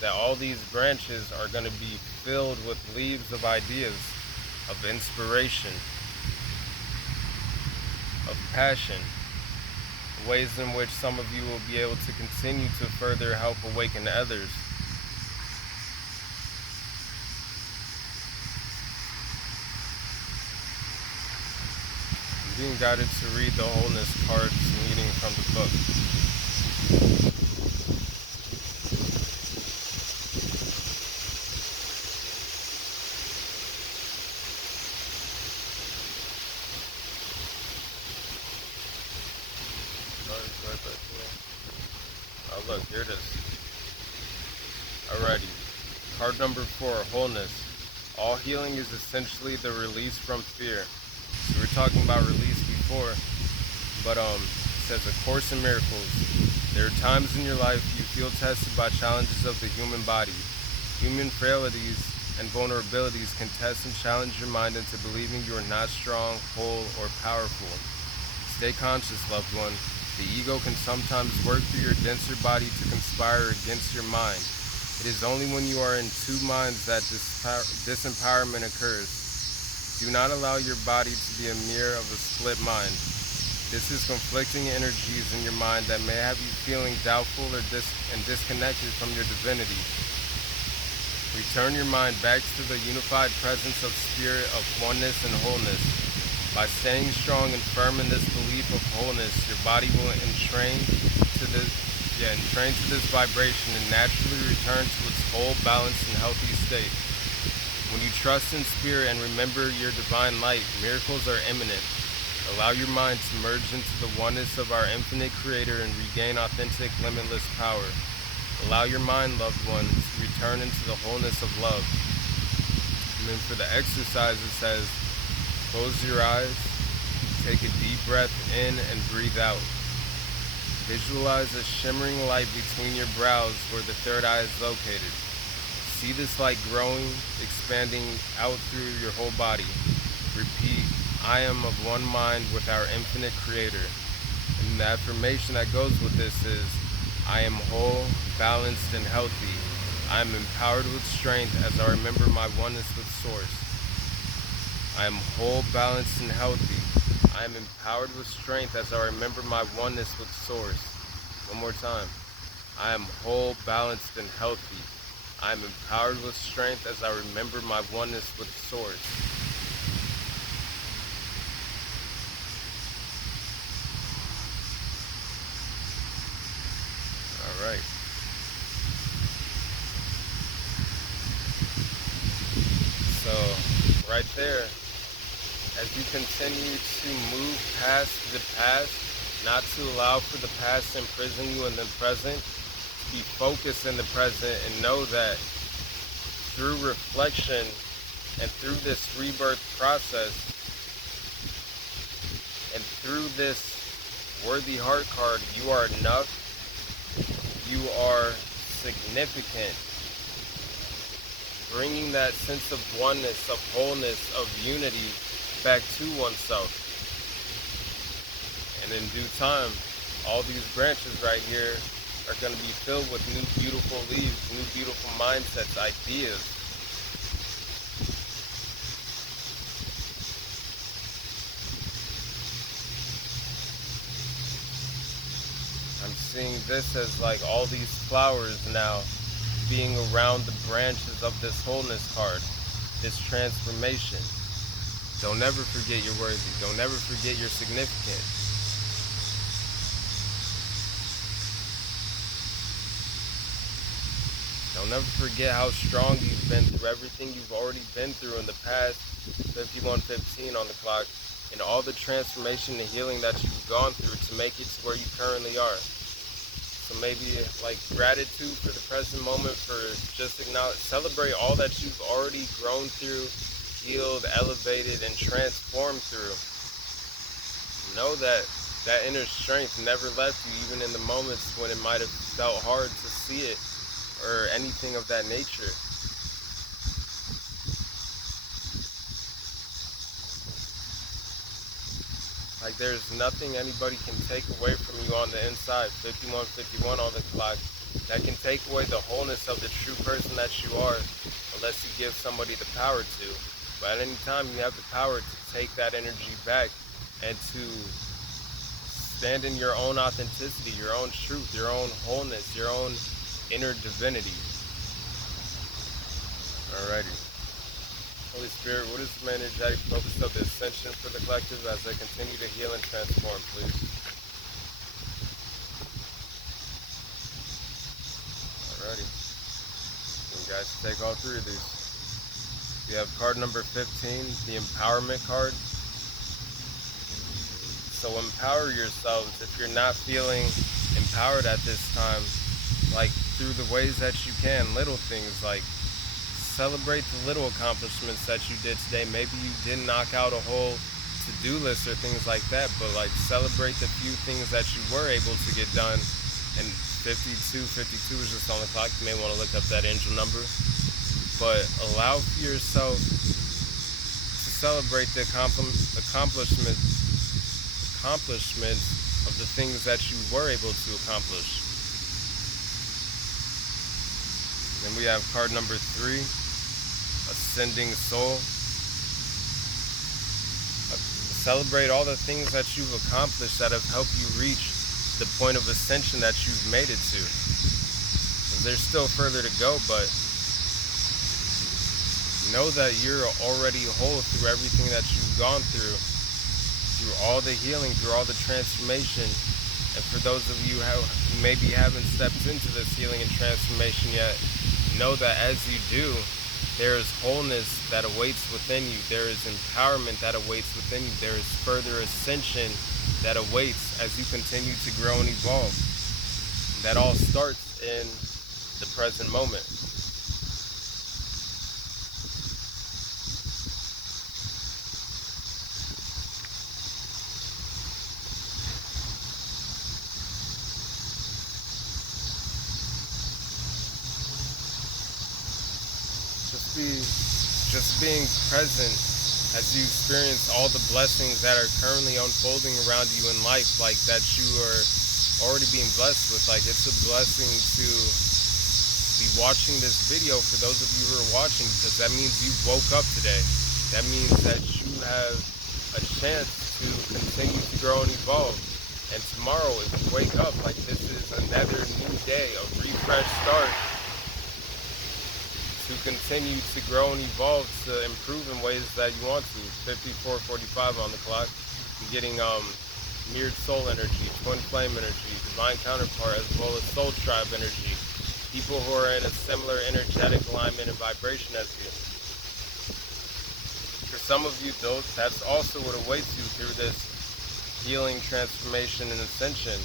that all these branches are going to be filled with leaves of ideas, of inspiration, of passion, ways in which some of you will be able to continue to further help awaken others. Being guided to read the wholeness cards leading from the book. Oh look, here it is. Alrighty. Card number 4, wholeness. All healing is essentially the release from fear. We were talking about release before, but it says, A Course in Miracles. There are times in your life you feel tested by challenges of the human body. Human frailties and vulnerabilities can test and challenge your mind into believing you are not strong, whole, or powerful. Stay conscious, loved one. The ego can sometimes work through your denser body to conspire against your mind. It is only when you are in 2 minds that disempowerment occurs. Do not allow your body to be a mirror of a split mind. This is conflicting energies in your mind that may have you feeling doubtful or disconnected from your divinity. Return your mind back to the unified presence of spirit, of oneness and wholeness. By staying strong and firm in this belief of wholeness, your body will entrain to this vibration and naturally return to its whole, balanced, and healthy state. When you trust in spirit and remember your divine light, miracles are imminent. Allow your mind to merge into the oneness of our infinite creator and regain authentic, limitless power. Allow your mind, loved one, to return into the wholeness of love. And then for the exercise, it says, close your eyes, take a deep breath in and breathe out. Visualize a shimmering light between your brows where the third eye is located. See this light growing, expanding out through your whole body. Repeat, I am of one mind with our infinite creator. And the affirmation that goes with this is, I am whole, balanced, and healthy. I am empowered with strength as I remember my oneness with Source. I am whole, balanced, and healthy. I am empowered with strength as I remember my oneness with Source. One more time. I am whole, balanced, and healthy. I am empowered with strength as I remember my oneness with Source. All right. So right there. As you continue to move past the past, not to allow for the past to imprison you in the present, be focused in the present and know that through reflection and through this rebirth process and through this worthy heart card, you are enough, you are significant, bringing that sense of oneness, of wholeness, of unity back to oneself. And in due time, all these branches right here are going to be filled with new beautiful leaves, new beautiful mindsets, ideas. I'm seeing this as like all these flowers now being around the branches of this wholeness card, this transformation. Don't ever forget you're worthy. Don't ever forget you're significant. Don't ever forget how strong you've been through everything you've already been through in the past 51:15 on the clock, and all the transformation and healing that you've gone through to make it to where you currently are. So maybe like gratitude for the present moment, for just celebrate all that you've already grown through, healed, elevated, and transformed through. Know that that inner strength never left you, even in the moments when it might have felt hard to see it or anything of that nature. Like there's nothing anybody can take away from you on the inside, 51:51 on the clock, that can take away the wholeness of the true person that you are, unless you give somebody the power to. But at any time you have the power to take that energy back and to stand in your own authenticity, your own truth, your own wholeness, your own inner divinity. Alrighty. Holy Spirit, what is the energetic focus of the ascension for the collective as they continue to heal and transform, please? Alrighty. You guys take all three of these. You have card number 15, the empowerment card. So empower yourselves if you're not feeling empowered at this time, like through the ways that you can, little things like celebrate the little accomplishments that you did today. Maybe you didn't knock out a whole to-do list or things like that, but like celebrate the few things that you were able to get done. And 52 is just on the clock. You may want to look up that angel number, but allow for yourself to celebrate the accomplishments of the things that you were able to accomplish. Then we have card number 3, Ascending Soul. Celebrate all the things that you've accomplished that have helped you reach the point of ascension that you've made it to. There's still further to go, but know that you're already whole through everything that you've gone through all the healing, through all the transformation. And for those of you who maybe haven't stepped into this healing and transformation yet, know that as you do, there is wholeness that awaits within you. There is empowerment that awaits within you. There is further ascension that awaits as you continue to grow and evolve. That all starts in the present moment. Just being present as you experience all the blessings that are currently unfolding around you in life, like that you are already being blessed with. Like it's a blessing to be watching this video for those of you who are watching, because that means you woke up today. That means that you have a chance to continue to grow and evolve. And tomorrow, if you wake up, like this is another new day, a refresh start, to continue to grow and evolve, to improve in ways that you want to. 54:45 on the clock. You're getting mirrored soul energy, twin flame energy, divine counterpart, as well as soul tribe energy. People who are in a similar energetic alignment and vibration as you. some of you, though, that's also what awaits you through this healing, transformation, and ascension.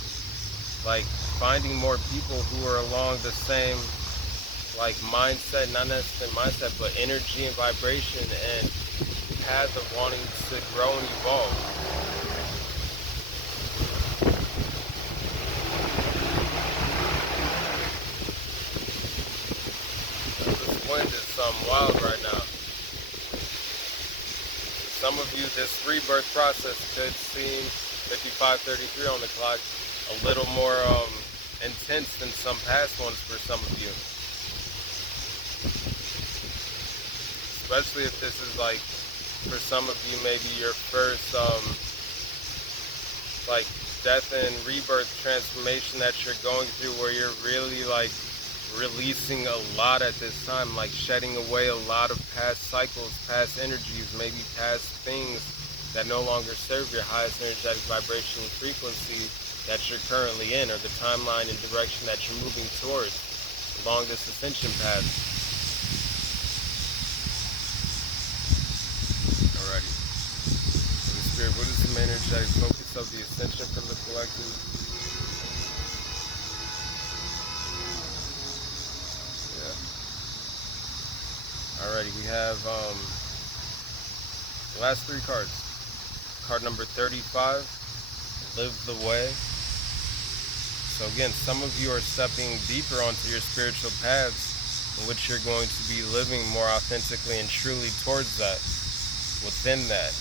Like finding more people who are along the same like mindset, not necessarily mindset, but energy and vibration and path of wanting to grow and evolve. This wind is wild right now. Some of you, this rebirth process could seem 55:33 on the clock a little more intense than some past ones for some of you. Especially if this is like, for some of you, maybe your first like death and rebirth transformation that you're going through, where you're really like releasing a lot at this time, like shedding away a lot of past cycles, past energies, maybe past things that no longer serve your highest energetic vibration and frequency that you're currently in, or the timeline and direction that you're moving towards along this ascension path. Alrighty. Holy Spirit, what is the main energetic focus of the ascension from the collective? Yeah. Alrighty, we have the last three cards. Card number 35, Live the Way. So again, some of you are stepping deeper onto your spiritual paths in which you're going to be living more authentically and truly towards that, within that.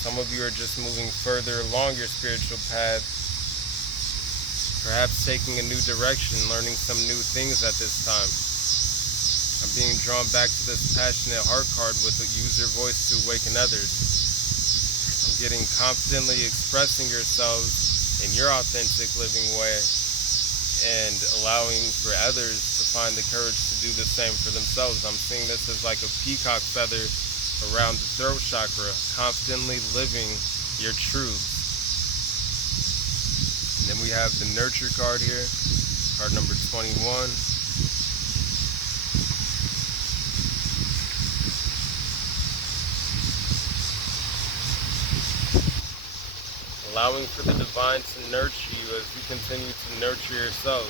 Some of you are just moving further along your spiritual path, perhaps taking a new direction, learning some new things at this time. I'm being drawn back to this passionate heart card with a use your voice to awaken others. I'm getting confidently expressing yourselves in your authentic living way and allowing for others to find the courage to do the same for themselves. I'm seeing this as like a peacock feather around the throat chakra, confidently living your truths. And then we have the nurture card here, card number 21. Allowing for the divine to nurture you as you continue to nurture yourself,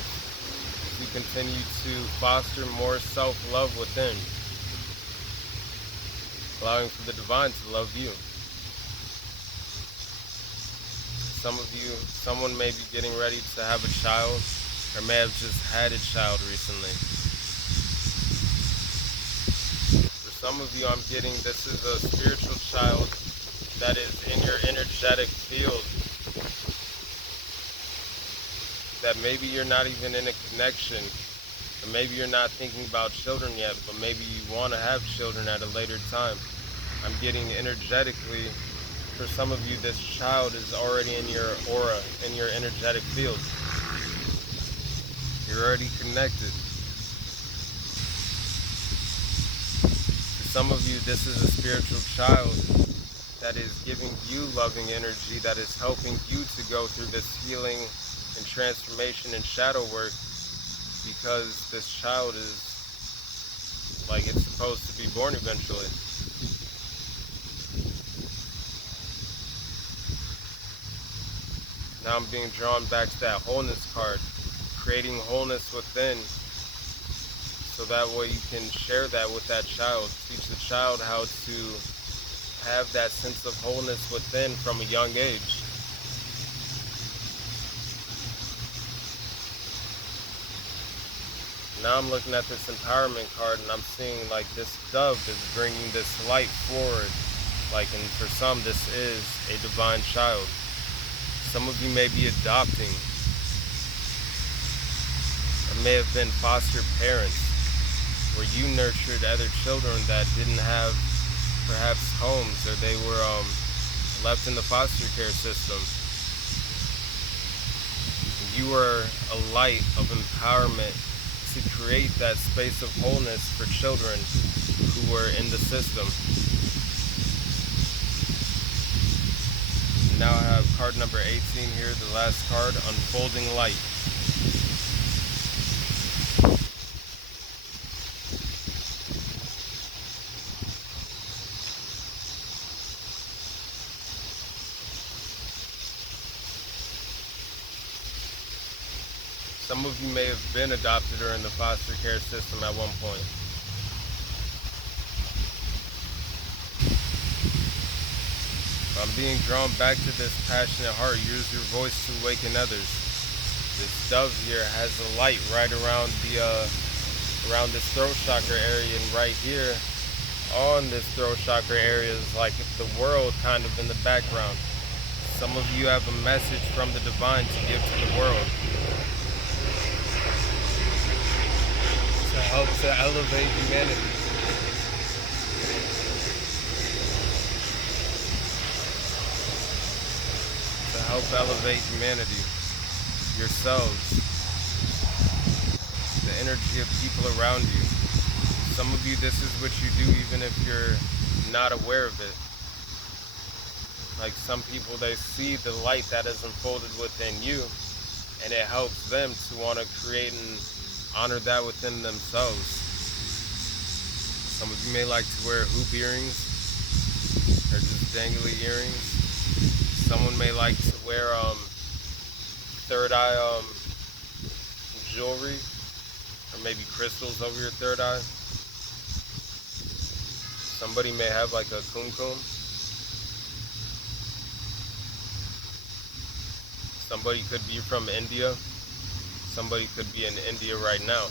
as you continue to foster more self-love within. Allowing for the divine to love you. Some of you, someone may be getting ready to have a child, or may have just had a child recently. For some of you, I'm getting this is a spiritual child that is in your energetic field, that maybe you're not even in a connection, or maybe you're not thinking about children yet, but maybe you want to have children at a later time. I'm getting energetically, for some of you, this child is already in your aura, in your energetic field. You're already connected. For some of you, this is a spiritual child that is giving you loving energy, that is helping you to go through this healing and transformation and shadow work, because this child is like it's supposed to be born eventually. Now I'm being drawn back to that wholeness card, creating wholeness within, so that way you can share that with that child, teach the child how to have that sense of wholeness within from a young age. Now I'm looking at this empowerment card and I'm seeing like this dove is bringing this light forward. Like, and for some, this is a divine child. Some of you may be adopting, or may have been foster parents, where you nurtured other children that didn't have perhaps homes, or they were left in the foster care system. You were a light of empowerment to create that space of wholeness for children who were in the system. Now I have card number 18 here, the last card, Unfolding Light. Some of you may have been adopted or in the foster care system at one point. I'm being drawn back to this passionate heart. Use your voice to awaken others. This dove here has a light right around around this throat chakra area, and right here on this throat chakra area is like the world kind of in the background. Some of you have a message from the divine to give to the world, to help to elevate humanity. To help elevate humanity, yourselves, the energy of people around you. Some of you, this is what you do even if you're not aware of it. Like some people, they see the light that is unfolded within you, and it helps them to want to create and honor that within themselves. Some of you may like to wear hoop earrings or just dangly earrings. Someone may like to wear third eye jewelry, or maybe crystals over your third eye. Somebody may have like a kumkum. Somebody could be from India. Somebody could be in India right now.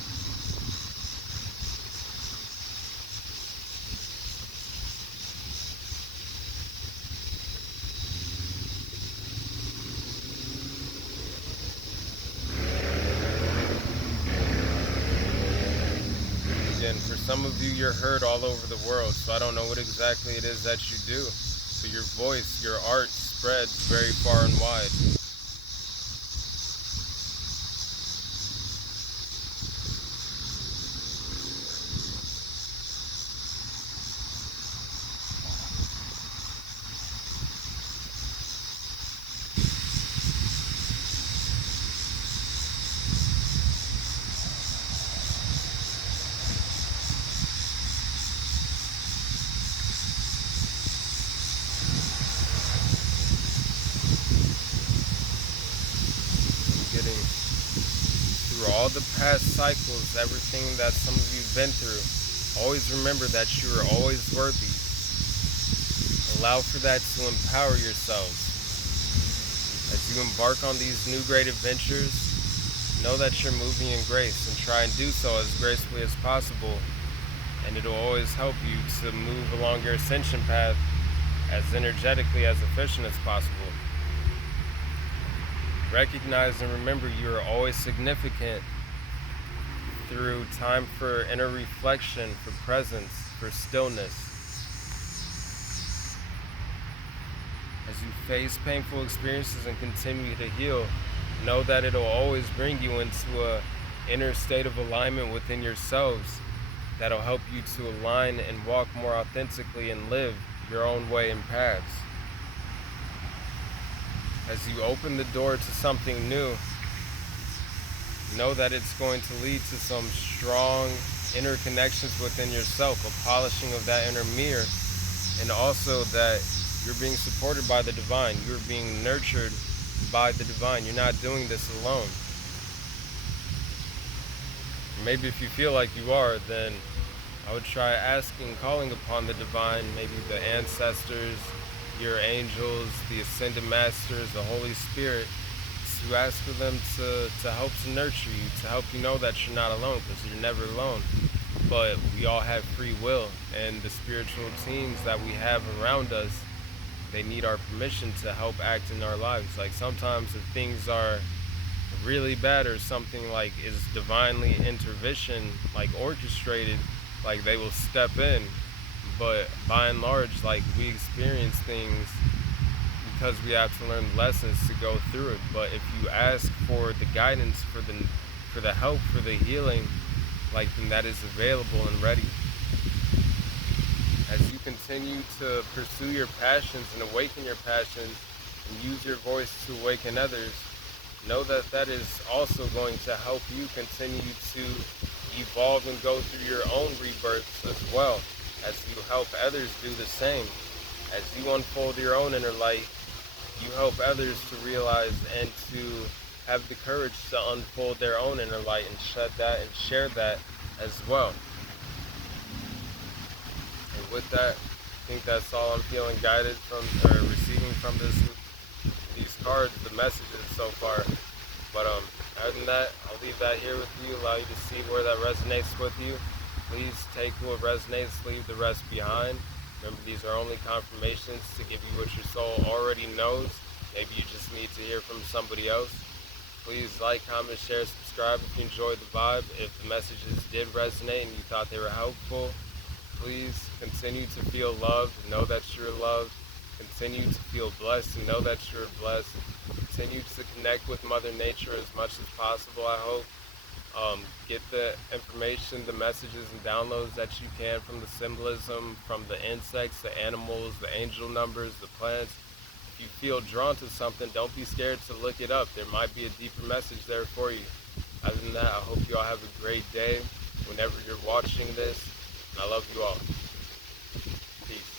Again, for some of you, you're heard all over the world, so I don't know what exactly it is that you do, but your voice, your art spreads very far and wide. Through all the past cycles, everything that some of you've been through, always remember that you are always worthy. Allow for that to empower yourselves. As you embark on these new great adventures, know that you're moving in grace, and try and do so as gracefully as possible, and it'll always help you to move along your ascension path as energetically as efficient as possible. Recognize and remember you are always significant through time for inner reflection, for presence, for stillness. As you face painful experiences and continue to heal, know that it'll always bring you into an inner state of alignment within yourselves that'll help you to align and walk more authentically and live your own way and paths. As you open the door to something new, know that it's going to lead to some strong inner connections within yourself, a polishing of that inner mirror, and also that you're being supported by the divine. You're being nurtured by the divine. You're not doing this alone. Maybe if you feel like you are, then I would try asking, calling upon the divine, maybe the ancestors, your angels, the ascended masters, the Holy Spirit, to ask for them to help to nurture you, to help you know that you're not alone, because you're never alone. But we all have free will, and the spiritual teams that we have around us, they need our permission to help act in our lives. Like sometimes if things are really bad or something like is divinely intervention, like orchestrated, like they will step in. But by and large, like we experience things because we have to learn lessons to go through it. But if you ask for the guidance, for the help, for the healing, like then that is available and ready. As you continue to pursue your passions and awaken your passions and use your voice to awaken others, know that that is also going to help you continue to evolve and go through your own rebirths as well, as you help others do the same. As you unfold your own inner light, you help others to realize and to have the courage to unfold their own inner light and shed that and share that as well. And with that, I think that's all I'm feeling guided from or receiving from these cards, the messages so far. But other than that, I'll leave that here with you, allow you to see where that resonates with you. Please take what resonates, leave the rest behind. Remember, these are only confirmations to give you what your soul already knows. Maybe you just need to hear from somebody else. Please like, comment, share, subscribe if you enjoyed the vibe. If the messages did resonate and you thought they were helpful, please continue to feel loved, know that you're loved. Continue to feel blessed and know that you're blessed. Continue to connect with Mother Nature as much as possible, I hope. Get the information, the messages and downloads that you can from the symbolism, from the insects, the animals, the angel numbers, the plants. If you feel drawn to something, don't be scared to look it up. There might be a deeper message there for you. Other than that, I hope you all have a great day whenever you're watching this. I love you all. Peace.